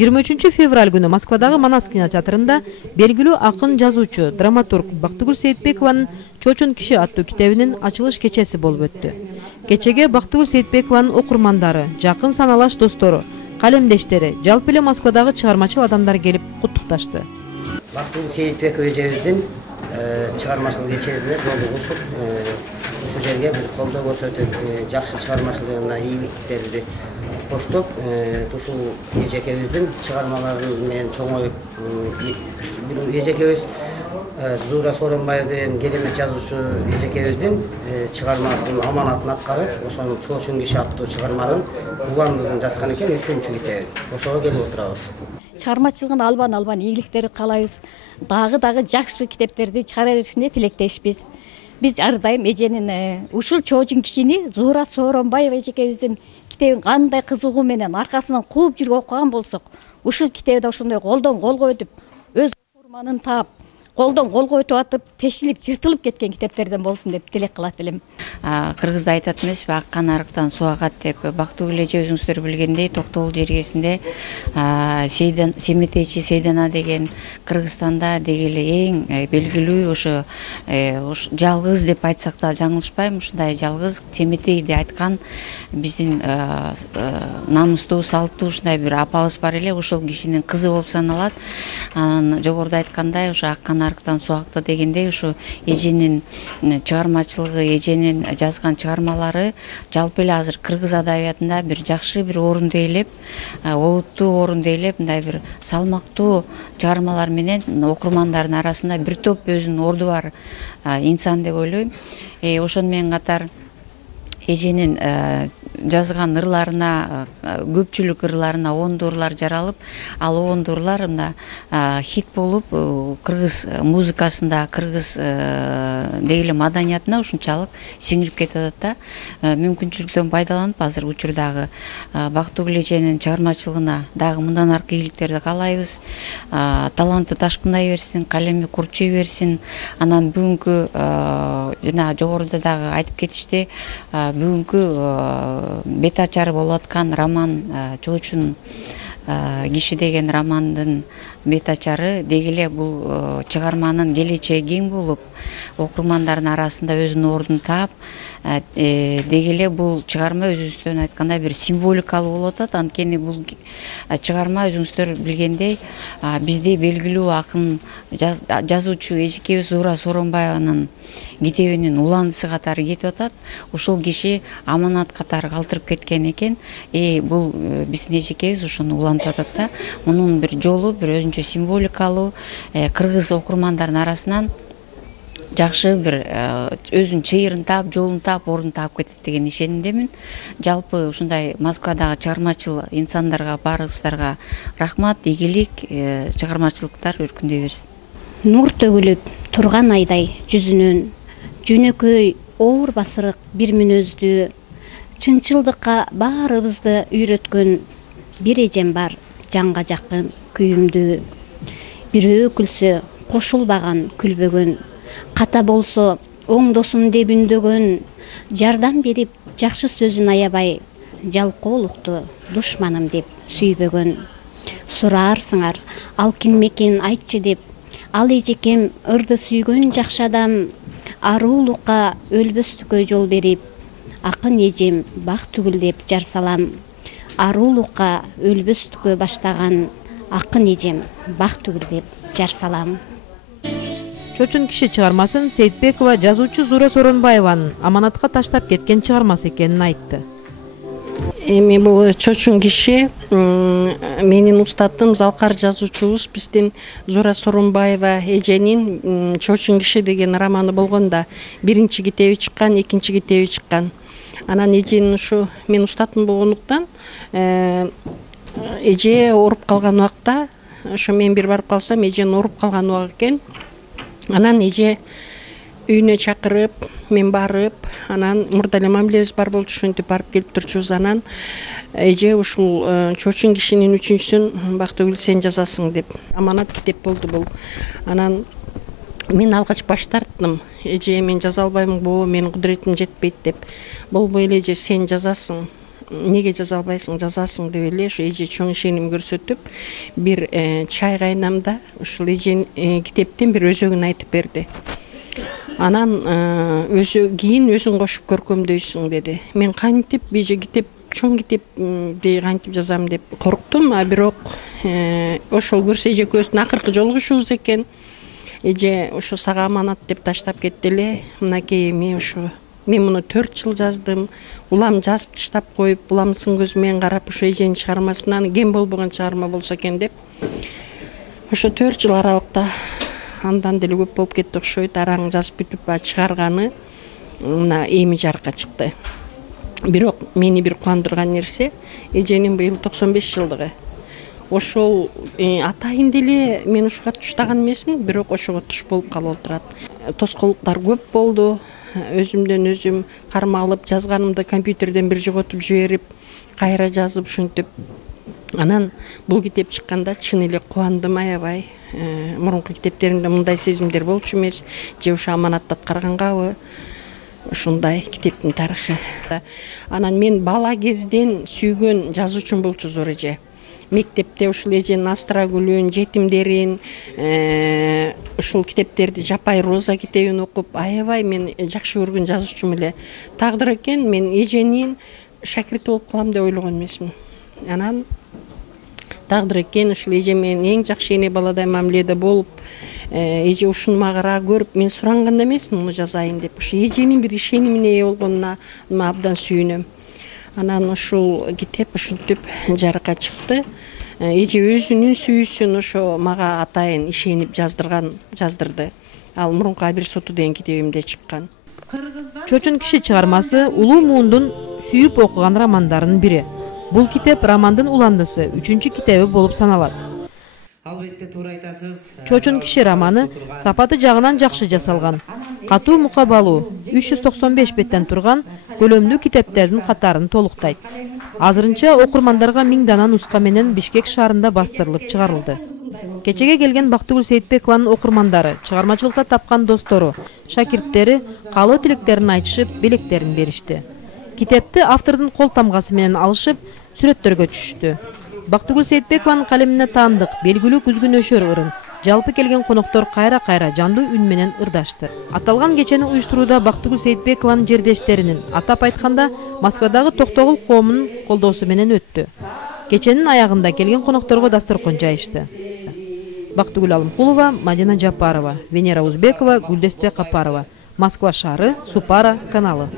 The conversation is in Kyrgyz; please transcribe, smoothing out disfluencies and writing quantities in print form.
23 февраль күнү Москвадагы Манас кинотеатрында белгилүү акын, жазуучу, драматург Бактыгүл Сейитбекованын «Чочун киши» аттуу китебинин ачылыш кечеси болуп өттү. Кечеге Бактыгүл Сейитбекованын окурмандары, жакын саналаш достору, калемдештери, жалпы эле Москвадагы чыгармачыл адамдар келип куттукташты. Бактыгүл Сейитбеков эжебиздин чыгармачылык кечесине жолугушуп, ушул жерге бир колдоо көрсөтүп, жакшы чыгармачылыгына ийгиликтерди коштоп, ушул эжекебиздин чыгармалары менен чоңоюп, эжекебиз Зура Соронбаева деген керемет жазуучу эжекебиздин чыгармасын аманатын аткарып, ошонун «Чочун киши» аттуу чыгарманын уландысын жазган экен, 3-чү китеби. Ошого келип отурабыз. Чыгармачылыгын албан ийгиликтерди каалайбыз. Дагы жакшы китептерди чыгара беришине тилектешпиз. Биз ар дайым эженин ушул «Чочун кишини» Зура Соронбаева эжекебиздин китебин кандай кызыгуу менен аркасынан кууп жүрүп окуган болсок, ушул китепти ошондой колдон колго өтүп, өз окурманын таап, колдон колго өтүп атып, тешилип, жыртылып кеткен китептерден болсун деп тилек кылат элем. Кыргызда айтат эмеспи, аккан арыктан суу агат деп. Бактыгүл эже өзүңүздөр билгендей, Токтогул жергесинде Семетечи Сейдана деген Кыргызстанда дегеле эң белгилүү ошо жалгыз деп айтсак да жаңылышпайм, ушундай жалгыз Семетей деп айткан биздин намустуу, салттуу ушундай бир апабыз бар эле, ошол кишинин кызы болуп саналат. Жогоруда айткандай, ошо аккан арыктан суу акты дегендей, ушу эженин чыгармачылыгы, эженин жазган чыгармалары жалпы эле азыр кыргыз адабиятында бир жакшы бир орунду ээлеп, олуттуу орунду ээлеп, мындай бир салмактуу чыгармалар менен окурмандардын арасында бир топ өзүнүн орду бар инсан деп ойлойм. Ошону менен катар эженин жазган ырларына, көпчүлүк ырларына ондурлар жаралып, ал ондурлар мына хит болуп, кыргыз музыкасында, кыргыз дегеле маданиятына ушунчалык сиңирип кетип атат да. Мүмкүнчүлүктөн пайдаланып, азыр учурдагы Бактыгүл эженин чыгармачылыгына дагы мындан аркы ийгиликтерди каалайбыз. Таланты ташкындай берсин, калеми курчуй берсин. Анан бүгүнкү жана жогоруда дагы айтып кетишти, бүгүнкү бет ачары болуп аткан роман «Чочун киши» деген романдын бет ачары дегеле бул чыгарманын келечеги кең болуп, окурмандардын арасында өзүнүн ордун таап, дегеле бул чыгарма өзүбүздөн айткандай бир символикалуу болуп атат. Анткени бул чыгарма өзүңүздөр билгендей, бизде белгилүү акын, жазуучу эжекебиз Зура Соронбаеванын китебинин уландысы катары кетип атат. Ушул киши аманат катары калтырып кеткен экен. Бул биздин эжекебиз ошону улантып атат да. Мунун бир жолу, бир өзүнчө символикалуу, кыргыз окурмандардын арасынан жакшы бир өзүнүн чыйырын таап, жолун таап, ордун таап кетет деген ишенимдемин. Жалпы ушундай Москвадагы чыгармачыл инсандарга, баарыбыздарга рахмат, ийгилик, чыгармачылыктар өркүндөй берсин. Нур төгүлүп турган айдай жүзүнөн, жөнөкөй, оор басырык бир мүнөздүү, чынчылдыкка баарыбызды үйрөткөн бир эжем бар, жанга жакын күйүмдүү. Бирөө күлсө кошулбаган, күлбөгөн, ката болсо оңдосун деп үндөгөн, жардам берип жакшы сөзүн аябай, жалкоолукту душманым деп сүйбөгөн. Сураарсыңар, ал киммекен айтчы деп, ал эжекем ырды сүйгөн жакшы адам, аруулукка өлбөстүккө жол берип, акын эжем Бактыгүл деп жар салам. Аруулукка өлбөстүккө баштаган акын эжем Бактыгүл деп жар салам. «Чочун киши» чыгармасын Сейитбекова жазуучу Зура Соронбаеванын аманатка таштап кеткен чыгармасы экенин айтты. Эми бул «Чочун киши» менин устатым, залкар жазуучубуз биздин Зура Соронбаева эженин «Чочун киши» деген романы болгондо биринчи китеби чыккан, экинчи китеби чыккан. Анан эженин ушу мен устатым болгондуктан эже ооруп калган убакта, ошо мен бир барып калсам, эженин ооруп калган убак экен. Анан эже үйүнө чакырып, мен барып, анан мурда эле мамилебиз бар болчу, ошентип барып келип турчубуз. Анан эже ушул «Чочун кишинин 3-сүн Бактыгүл сен жазасың деп аманат китеп болду бул. Анан мен алгач баш тарттым. Эже мен жаза албаймын, бул менин кудуретим жетпейт деп. Болбой эле эже сен жазасың. неге жаза албайсың, жазасың деп эле ушу эже чоң ишеним көрсөтүп, бир чай кайнамда ушул эже китептин бир өзөгүн айтып берди. Анан кийин өзүң кошуп көркөмдөйсүң деди. Мен кантип эже китеп, чоң китепти кантип жазам деп корктум, а бирок ошол көрсө эже экөөбүздүн акыркы жолугушуубуз экен. Эже ошо сага аманат деп таштап кетти эле. Мынакей эми ошо мен муну 4 жыл жаздым. Улам жазып таштап коюп, уламсын көзүмен карап ошо эженин чыгармасынан кем болбогон чыгарма болсо экен деп. Ошо 4 жыл аралыкта андан деле көп болуп кетти окшойт. Араң жазып бүтүп чыгарганы мына эми жарыкка чыкты. Бирок мени бир кубандырган нерсе эженин быйыл 95 жылдыгы. Ошол атайын деле мен ушуга туштаган эмесмин, бирок ошого туш болуп калып отурат. Тоскоолдуктар көп болду. Өзүмдөн өзүм кармалып, жазганымды компьютерден бир жоготуп жиберип, кайра жазып ушинтип. Анан бул китеп чыкканда чын эле кубандым аябай. Мурунку китептеримде мындай сезимдер болчу эмес, же ошо аманатты аткаргангабы? Ушундай китептин тарыхы. Анан мен бала кезден сүйгөн жазуучум болчу Зор эже. Мектепте ушул эженин Астрагүлүн, Жетимдерин, ушул китептерди, Жапай Роза китебин окуп, аябай мен жакшы көргөн жазуучум эле. Тагдыр экен, мен эженин шакирти болуп калам деп ойлогон эмесмин. Анан тагдыр экен, ушул эже менен эң жакшы эне баладай мамиледе болуп, эже ушуну кара көрүп, мен суранган да эмесмин муну жазайын деп. Ушу эженин бир ишенимине ээ болгонуна абдан сүйүнөм. Анан ушул китеп ушинтип жарыкка чыкты. Эже өзүнүн сүйүүсүн ошо мага атайын ишенип жаздырды. Ал мурунку Абир соту деген китебимде чыккан. Чочун киши чыгармасы улуу муундун сүйүп окуган романдарынын бири. Бул китеп романдын уландысы 3-чү китеби болуп саналат. Албетте туура айтасыз. Чочун киши романы сапаты жагынан жакшы жасалган. Катуу мукабалуу 395 беттен турган көлөмдүү китептердин катарын толуктайт. Азырынча окурмандарга 1000 дана нуска менен Бишкек шаарында бастырылып чыгарылды. Кечеге келген Бактыгүл Сейитбекованын окурмандары, чыгармачылыкта тапкан достору, шакирттери каалоо тилектерин айтышып, белектерин беришти. Китепти автордун кол тамгасы менен алышып, сүрөттөргө түшүштү. Бактыгүл Сейитбекованын калемине таандык, белгилүү күзгүн өшөр ырын, жалпы келген коноктор кайра-кайра жандуу үн менен ырдашты. Аталган кечени уюштурууда Бактыгүл Сейитбекованын жердештеринин, атап айтканда, Москвадагы Токтогул коомунун колдоосу менен өттү. Кеченин аягында келген конокторго дасторкон жайышты. Бактыгүл Алымкулова, Мадина Жапарова, Венера Узбекова, Гүлдесте Капарова. Москва шаары, Супара каналы.